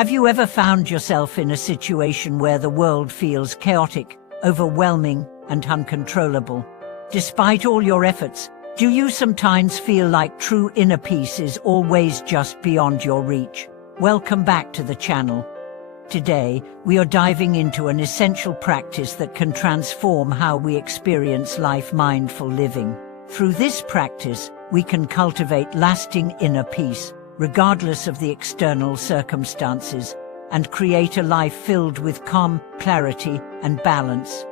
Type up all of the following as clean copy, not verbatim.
Have you ever found yourself in a situation where the world feels chaotic, overwhelming, and uncontrollable? Despite all your efforts, do you sometimes feel like true inner peace is always just beyond your reach? Welcome back to the channel. Today, we are diving into an essential practice that can transform how we experience life: mindful living. Through this practice, we can cultivate lasting inner peace, regardless of the external circumstances, and create a life filled with calm, clarity, and balance.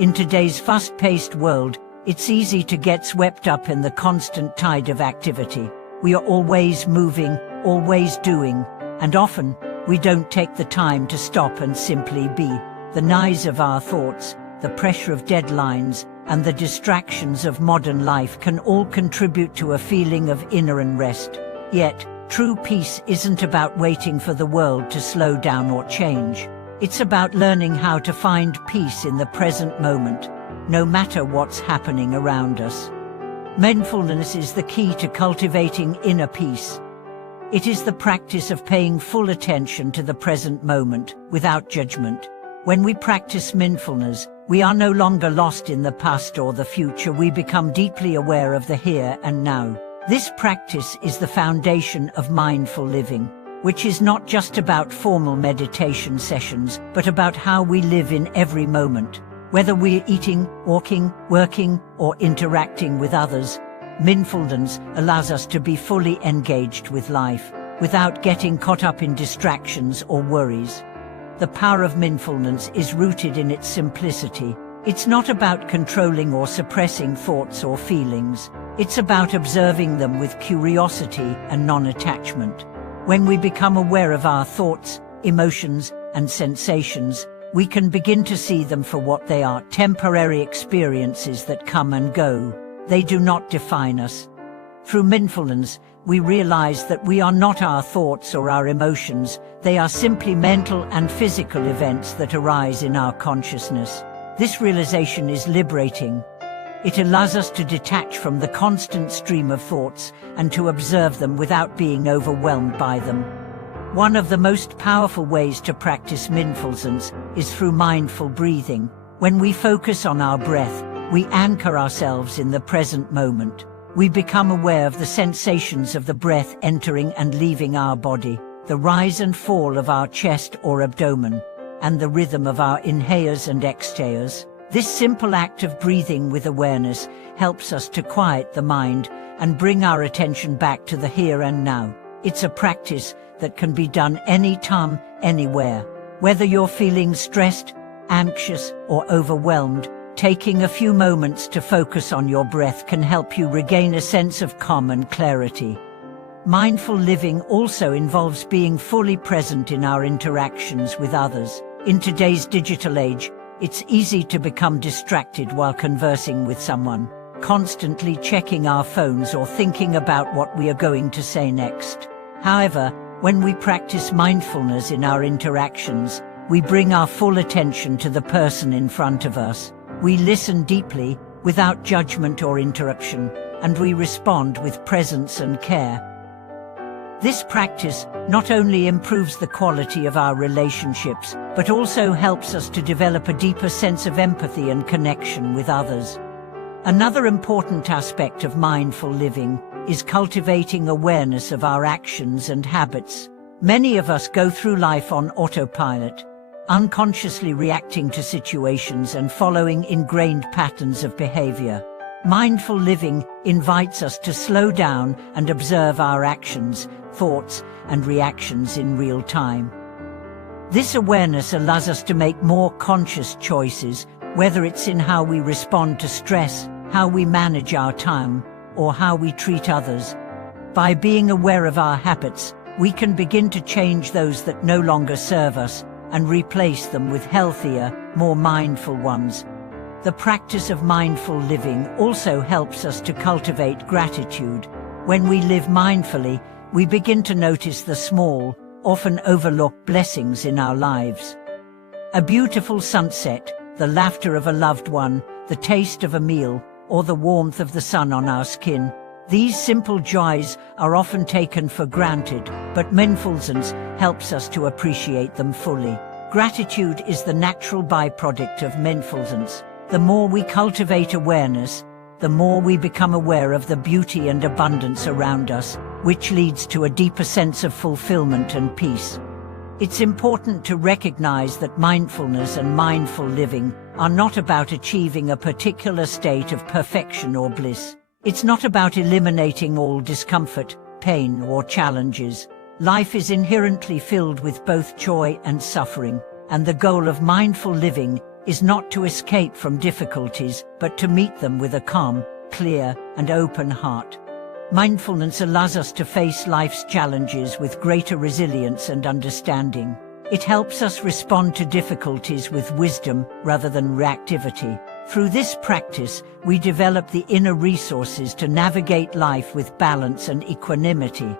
In today's fast-paced world, it's easy to get swept up in the constant tide of activity. We are always moving, always doing, and often, we don't take the time to stop and simply be. The noise of our thoughts, the pressure of deadlines, and the distractions of modern life can all contribute to a feeling of inner unrest. Yet, true peace isn't about waiting for the world to slow down or change. It's about learning how to find peace in the present moment, no matter what's happening around us. Mindfulness is the key to cultivating inner peace. It is the practice of paying full attention to the present moment, without judgment. When we practice mindfulness, we are no longer lost in the past or the future. We become deeply aware of the here and now. This practice is the foundation of mindful living, which is not just about formal meditation sessions, but about how we live in every moment. Whether we're eating, walking, working, or interacting with others, mindfulness allows us to be fully engaged with life, without getting caught up in distractions or worries. The power of mindfulness is rooted in its simplicity. It's not about controlling or suppressing thoughts or feelings. It's about observing them with curiosity and non-attachment. When we become aware of our thoughts, emotions, and sensations, we can begin to see them for what they are: temporary experiences that come and go. They do not define us. Through mindfulness, we realize that we are not our thoughts or our emotions. They are simply mental and physical events that arise in our consciousness. This realization is liberating. It allows us to detach from the constant stream of thoughts and to observe them without being overwhelmed by them. One of the most powerful ways to practice mindfulness is through mindful breathing. When we focus on our breath, we anchor ourselves in the present moment. We become aware of the sensations of the breath entering and leaving our body, the rise and fall of our chest or abdomen, and the rhythm of our inhales and exhales. This simple act of breathing with awareness helps us to quiet the mind and bring our attention back to the here and now. It's a practice that can be done anytime, anywhere. Whether you're feeling stressed, anxious, or overwhelmed, taking a few moments to focus on your breath can help you regain a sense of calm and clarity. Mindful living also involves being fully present in our interactions with others. In today's digital age, it's easy to become distracted while conversing with someone, constantly checking our phones or thinking about what we are going to say next. However, when we practice mindfulness in our interactions, we bring our full attention to the person in front of us. We listen deeply, without judgment or interruption, and we respond with presence and care. This practice not only improves the quality of our relationships, but also helps us to develop a deeper sense of empathy and connection with others. Another important aspect of mindful living is cultivating awareness of our actions and habits. Many of us go through life on autopilot, unconsciously reacting to situations and following ingrained patterns of behavior. Mindful living invites us to slow down and observe our actions, thoughts, and reactions in real time. This awareness allows us to make more conscious choices, whether it's in how we respond to stress, how we manage our time, or how we treat others. By being aware of our habits, we can begin to change those that no longer serve us and replace them with healthier, more mindful ones. The practice of mindful living also helps us to cultivate gratitude. When we live mindfully, we begin to notice the small, often overlooked blessings in our lives. A beautiful sunset, the laughter of a loved one, the taste of a meal, or the warmth of the sun on our skin. These simple joys are often taken for granted, but mindfulness helps us to appreciate them fully. Gratitude is the natural byproduct of mindfulness. The more we cultivate awareness, the more we become aware of the beauty and abundance around us, which leads to a deeper sense of fulfillment and peace. It's important to recognize that mindfulness and mindful living are not about achieving a particular state of perfection or bliss. It's not about eliminating all discomfort, pain, or challenges. Life is inherently filled with both joy and suffering, and the goal of mindful living is not to escape from difficulties, but to meet them with a calm, clear, and open heart. Mindfulness allows us to face life's challenges with greater resilience and understanding. It helps us respond to difficulties with wisdom rather than reactivity. Through this practice, we develop the inner resources to navigate life with balance and equanimity.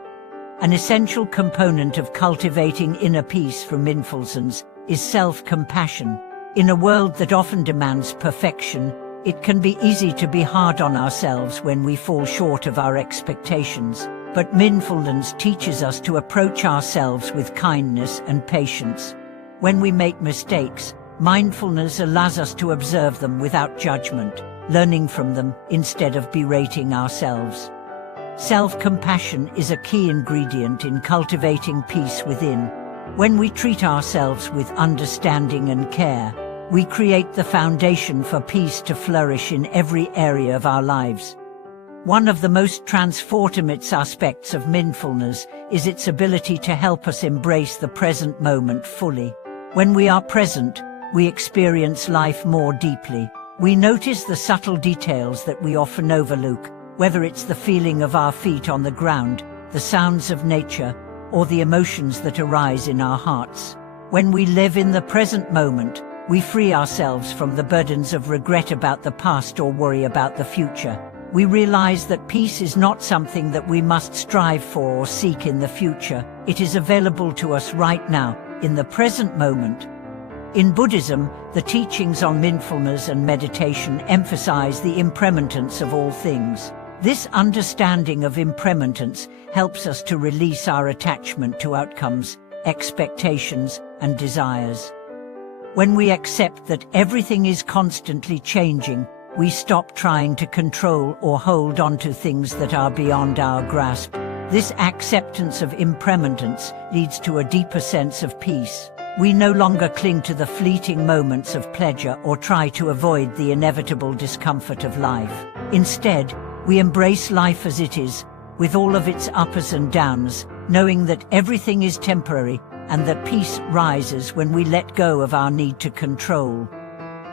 An essential component of cultivating inner peace from mindfulness is self-compassion. In a world that often demands perfection, it can be easy to be hard on ourselves when we fall short of our expectations. But mindfulness teaches us to approach ourselves with kindness and patience. When we make mistakes, mindfulness allows us to observe them without judgment, learning from them instead of berating ourselves. Self-compassion is a key ingredient in cultivating peace within. When we treat ourselves with understanding and care, we create the foundation for peace to flourish in every area of our lives. One of the most transformative aspects of mindfulness is its ability to help us embrace the present moment fully. When we are present, we experience life more deeply. We notice the subtle details that we often overlook, whether it's the feeling of our feet on the ground, the sounds of nature, or the emotions that arise in our hearts. When we live in the present moment, we free ourselves from the burdens of regret about the past or worry about the future. We realize that peace is not something that we must strive for or seek in the future. It is available to us right now, in the present moment. In Buddhism, the teachings on mindfulness and meditation emphasize the impermanence of all things. This understanding of impermanence helps us to release our attachment to outcomes, expectations, and desires. When we accept that everything is constantly changing, we stop trying to control or hold on to things that are beyond our grasp. This acceptance of impermanence leads to a deeper sense of peace. We no longer cling to the fleeting moments of pleasure or try to avoid the inevitable discomfort of life. Instead, we embrace life as it is, with all of its ups and downs, knowing that everything is temporary and that peace rises when we let go of our need to control.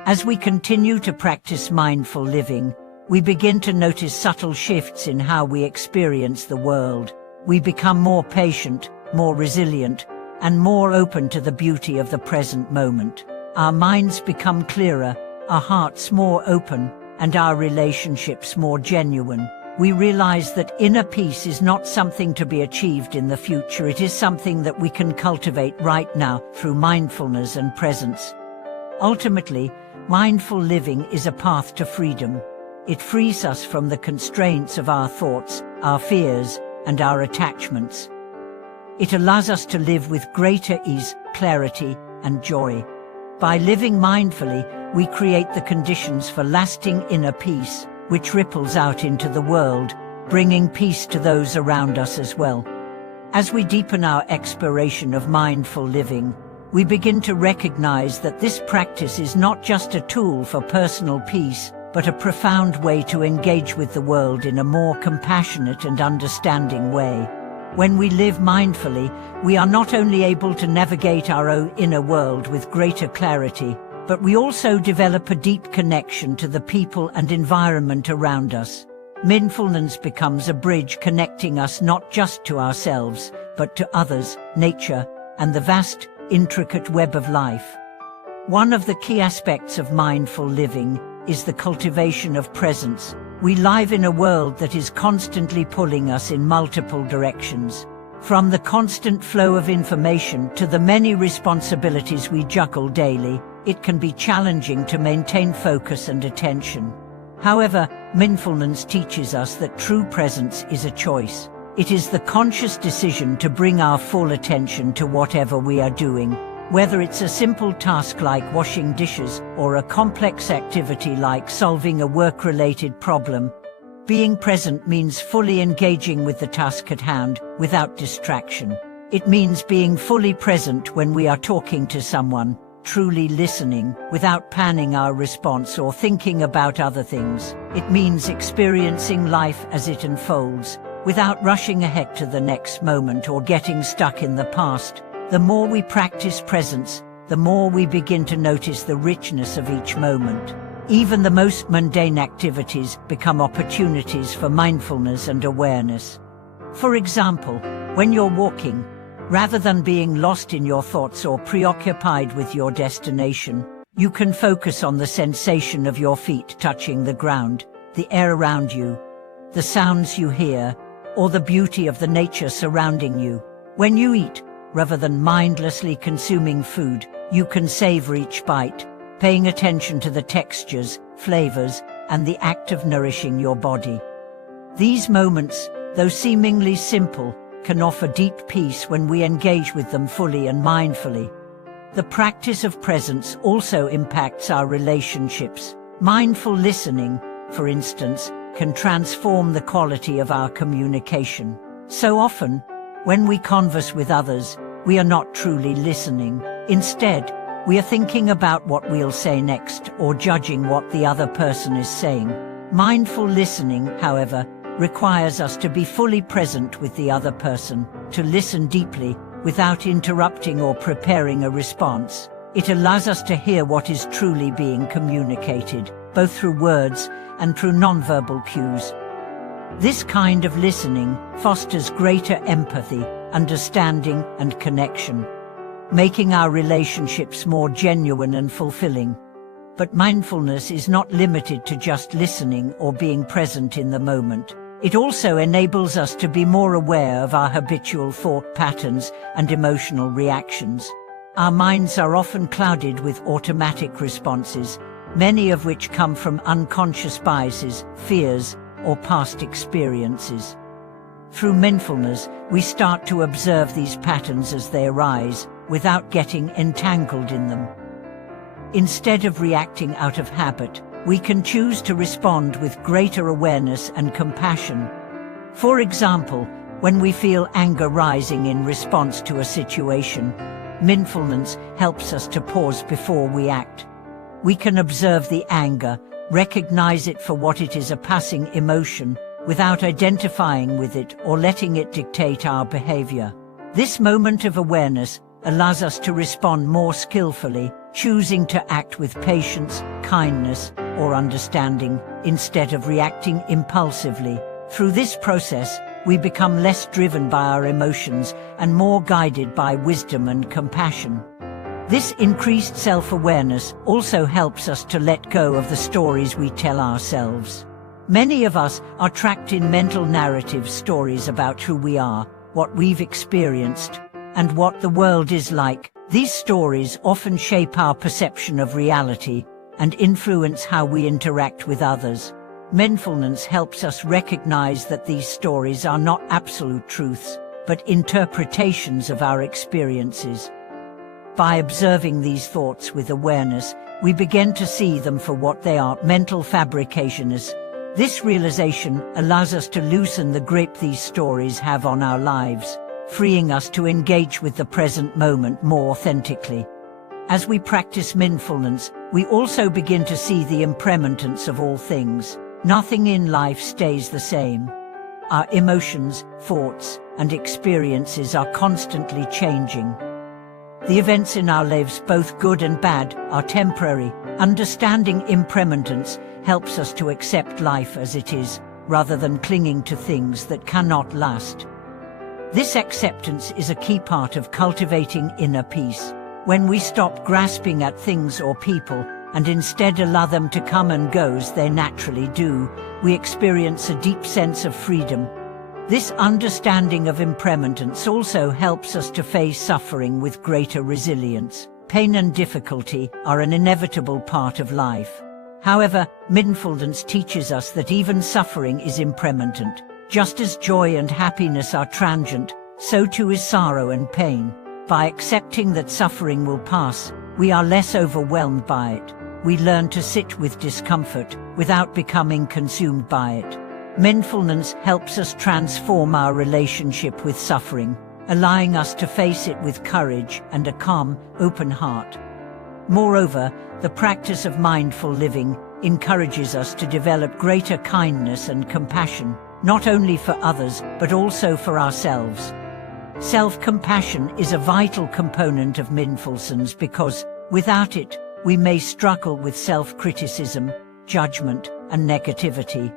As we continue to practice mindful living, we begin to notice subtle shifts in how we experience the world. We become more patient, more resilient, and more open to the beauty of the present moment. Our minds become clearer, our hearts more open, and our relationships more genuine. We realize that inner peace is not something to be achieved in the future. It is something that we can cultivate right now through mindfulness and presence. Ultimately, mindful living is a path to freedom. It frees us from the constraints of our thoughts, our fears, and our attachments. It allows us to live with greater ease, clarity, and joy. By living mindfully, we create the conditions for lasting inner peace, which ripples out into the world, bringing peace to those around us as well. As we deepen our exploration of mindful living, we begin to recognize that this practice is not just a tool for personal peace, but a profound way to engage with the world in a more compassionate and understanding way. When we live mindfully, we are not only able to navigate our own inner world with greater clarity, but we also develop a deep connection to the people and environment around us. Mindfulness becomes a bridge connecting us not just to ourselves, but to others, nature, and the vast, intricate web of life. One of the key aspects of mindful living is the cultivation of presence. We live in a world that is constantly pulling us in multiple directions. From the constant flow of information to the many responsibilities we juggle daily, it can be challenging to maintain focus and attention. However, Mindfulness teaches us that true presence is a choice. It is the conscious decision to bring our full attention to whatever we are doing, whether it's a simple task like washing dishes or a complex activity like solving a work-related problem. Being present means fully engaging with the task at hand, without distraction. It means being fully present when we are talking to someone, truly listening, without planning our response or thinking about other things. It means experiencing life as it unfolds, without rushing ahead to the next moment or getting stuck in the past. The more we practice presence, the more we begin to notice the richness of each moment. Even the most mundane activities become opportunities for mindfulness and awareness. For example, when you're walking, rather than being lost in your thoughts or preoccupied with your destination, you can focus on the sensation of your feet touching the ground, the air around you, the sounds you hear, or the beauty of the nature surrounding you. When you eat, rather than mindlessly consuming food, you can savor each bite, paying attention to the textures, flavors, and the act of nourishing your body. These moments, though seemingly simple, can offer deep peace when we engage with them fully and mindfully. The practice of presence also impacts our relationships. Mindful listening, for instance, can transform the quality of our communication. So often, when we converse with others, we are not truly listening. Instead, we are thinking about what we'll say next or judging what the other person is saying. Mindful listening, however, requires us to be fully present with the other person, to listen deeply, without interrupting or preparing a response. It allows us to hear what is truly being communicated, both through words and through nonverbal cues. This kind of listening fosters greater empathy, understanding, and connection, making our relationships more genuine and fulfilling. But mindfulness is not limited to just listening or being present in the moment. It also enables us to be more aware of our habitual thought patterns and emotional reactions. Our minds are often clouded with automatic responses, many of which come from unconscious biases, fears, or past experiences. Through mindfulness, we start to observe these patterns as they arise, without getting entangled in them. Instead of reacting out of habit, we can choose to respond with greater awareness and compassion. For example, when we feel anger rising in response to a situation, mindfulness helps us to pause before we act. We can observe the anger, recognize it for what it is, a passing emotion, without identifying with it or letting it dictate our behavior. This moment of awareness allows us to respond more skillfully, choosing to act with patience, kindness, or understanding, instead of reacting impulsively. Through this process, we become less driven by our emotions and more guided by wisdom and compassion. This increased self-awareness also helps us to let go of the stories we tell ourselves. Many of us are trapped in mental narrative stories about who we are, what we've experienced, and what the world is like. These stories often shape our perception of reality and influence how we interact with others. Mindfulness helps us recognize that these stories are not absolute truths, but interpretations of our experiences. By observing these thoughts with awareness, we begin to see them for what they are: mental fabrications. This realization allows us to loosen the grip these stories have on our lives, freeing us to engage with the present moment more authentically. As we practice mindfulness, we also begin to see the impermanence of all things. Nothing in life stays the same. Our emotions, thoughts, and experiences are constantly changing. The events in our lives, both good and bad, are temporary. Understanding impermanence helps us to accept life as it is, rather than clinging to things that cannot last. This acceptance is a key part of cultivating inner peace. When we stop grasping at things or people, and instead allow them to come and go as they naturally do, we experience a deep sense of freedom. This understanding of impermanence also helps us to face suffering with greater resilience. Pain and difficulty are an inevitable part of life. However, mindfulness teaches us that even suffering is impermanent. Just as joy and happiness are transient, so too is sorrow and pain. By accepting that suffering will pass, we are less overwhelmed by it. We learn to sit with discomfort without becoming consumed by it. Mindfulness helps us transform our relationship with suffering, allowing us to face it with courage and a calm, open heart. Moreover, the practice of mindful living encourages us to develop greater kindness and compassion, not only for others, but also for ourselves. Self-compassion is a vital component of mindfulness because, without it, we may struggle with self-criticism, judgment, and negativity.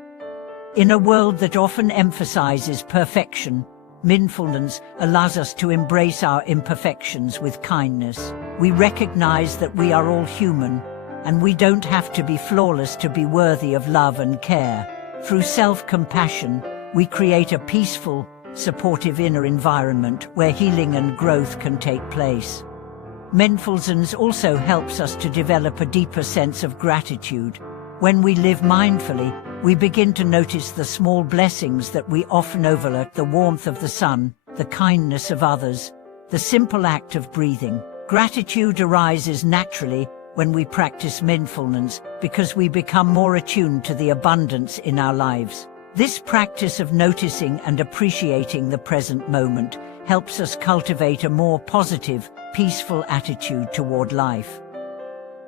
In a world that often emphasizes perfection, mindfulness allows us to embrace our imperfections with kindness. We recognize that we are all human, and we don't have to be flawless to be worthy of love and care. Through self-compassion, we create a peaceful, supportive inner environment where healing and growth can take place. Mindfulness also helps us to develop a deeper sense of gratitude. When we live mindfully, we begin to notice the small blessings that we often overlook: the warmth of the sun, the kindness of others, the simple act of breathing. Gratitude arises naturally when we practice mindfulness because we become more attuned to the abundance in our lives. This practice of noticing and appreciating the present moment helps us cultivate a more positive, peaceful attitude toward life.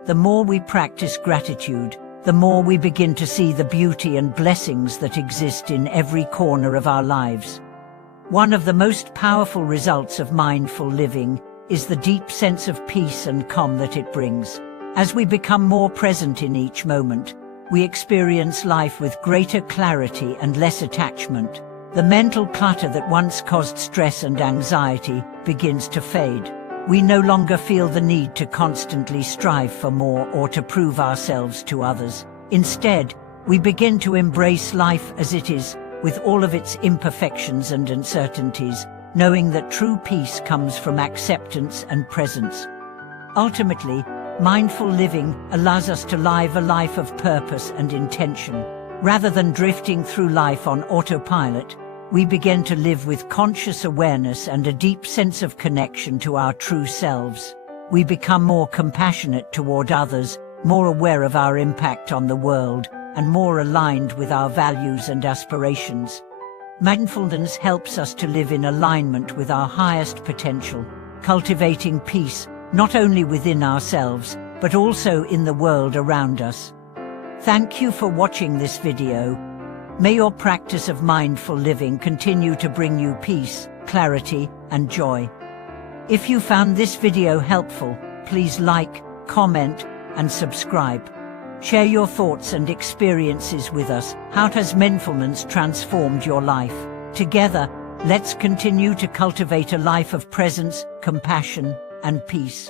The more we practice gratitude, the more we begin to see the beauty and blessings that exist in every corner of our lives. One of the most powerful results of mindful living is the deep sense of peace and calm that it brings. As we become more present in each moment, we experience life with greater clarity and less attachment. The mental clutter that once caused stress and anxiety begins to fade. We no longer feel the need to constantly strive for more or to prove ourselves to others. Instead, we begin to embrace life as it is, with all of its imperfections and uncertainties, knowing that true peace comes from acceptance and presence. Ultimately, mindful living allows us to live a life of purpose and intention. Rather than drifting through life on autopilot, we begin to live with conscious awareness and a deep sense of connection to our true selves. We become more compassionate toward others, more aware of our impact on the world, and more aligned with our values and aspirations. Mindfulness helps us to live in alignment with our highest potential, cultivating peace not only within ourselves, but also in the world around us. Thank you for watching this video. May your practice of mindful living continue to bring you peace, clarity, and joy. If you found this video helpful, please like, comment, and subscribe. Share your thoughts and experiences with us. How has mindfulness transformed your life? Together, let's continue to cultivate a life of presence, compassion, and peace.